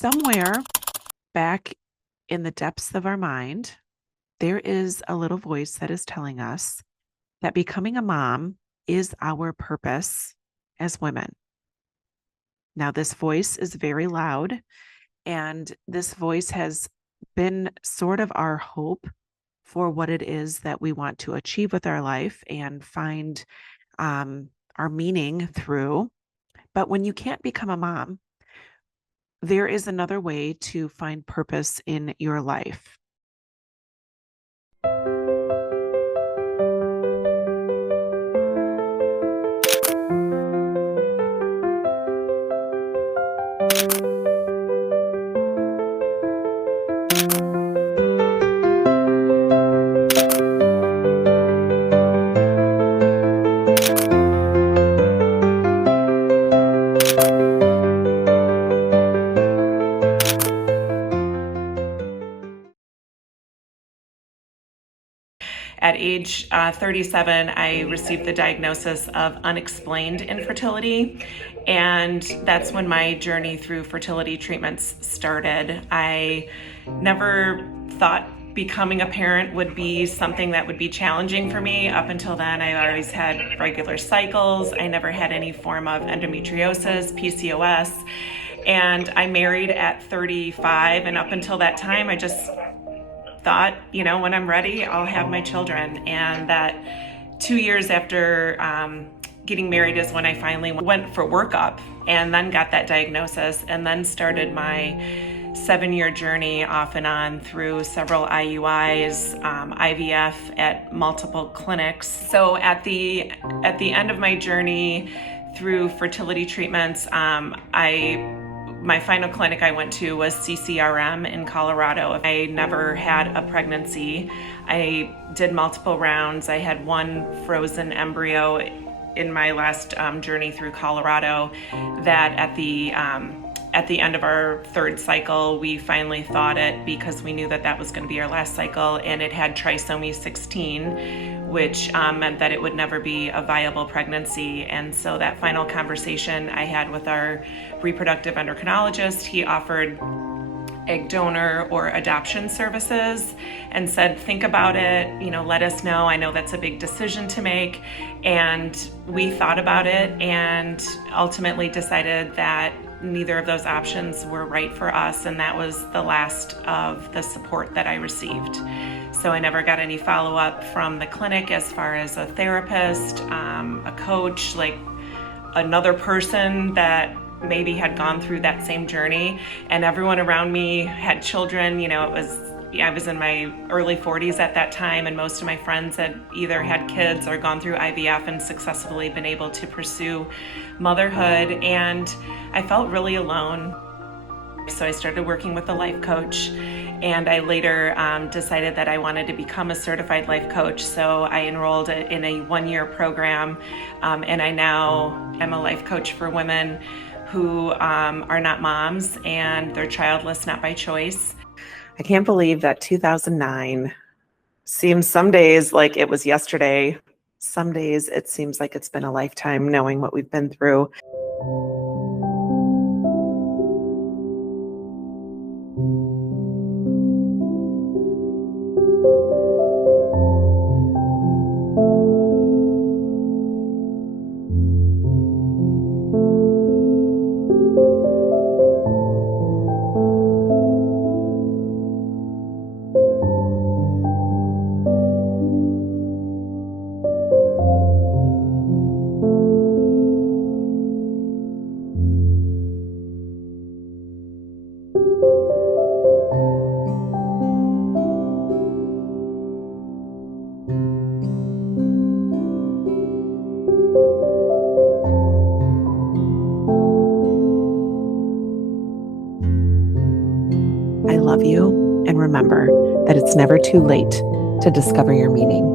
Somewhere back in the depths of our mind, there is a little voice that is telling us that becoming a mom is our purpose as women. Now, this voice is very loud, and this voice has been sort of our hope for what it is that we want to achieve with our life and find our meaning through. But when you can't become a mom, there is another way to find purpose in your life. At age 37, I received the diagnosis of unexplained infertility, and that's when my journey through fertility treatments started. I never thought becoming a parent would be something that would be challenging for me. Up until then, I always had regular cycles. I never had any form of endometriosis, PCOS, and I married at 35, and up until that time, I just thought, when I'm ready, I'll have my children. And that 2 years after getting married is when I finally went for workup and then got that diagnosis, and then started my 7-year journey off and on through several IUIs, IVF at multiple clinics. So at the end of my journey through fertility treatments, my final clinic I went to was CCRM in Colorado. I never had a pregnancy. I did multiple rounds. I had one frozen embryo in my last journey through Colorado that at the end of our third cycle, we finally thawed it because we knew that was going to be our last cycle, and it had trisomy 16, which meant that it would never be a viable pregnancy. And so that final conversation I had with our reproductive endocrinologist, he offered egg donor or adoption services and said, think about it, let us know. I know that's a big decision to make. And we thought about it and ultimately decided that neither of those options were right for us, and that was the last of the support that I received. So I never got any follow-up from the clinic as far as a therapist, a coach, like another person that maybe had gone through that same journey. And everyone around me had children. I was in my early 40s at that time, and most of my friends had either had kids or gone through IVF and successfully been able to pursue motherhood. And I felt really alone. So I started working with a life coach, and I later decided that I wanted to become a certified life coach. So I enrolled in a 1-year program, and I now am a life coach for women who are not moms, and they're childless, not by choice. I can't believe that 2009 seems some days like it was yesterday. Some days it seems like it's been a lifetime, knowing what we've been through. I love you, and remember that it's never too late to discover your meaning.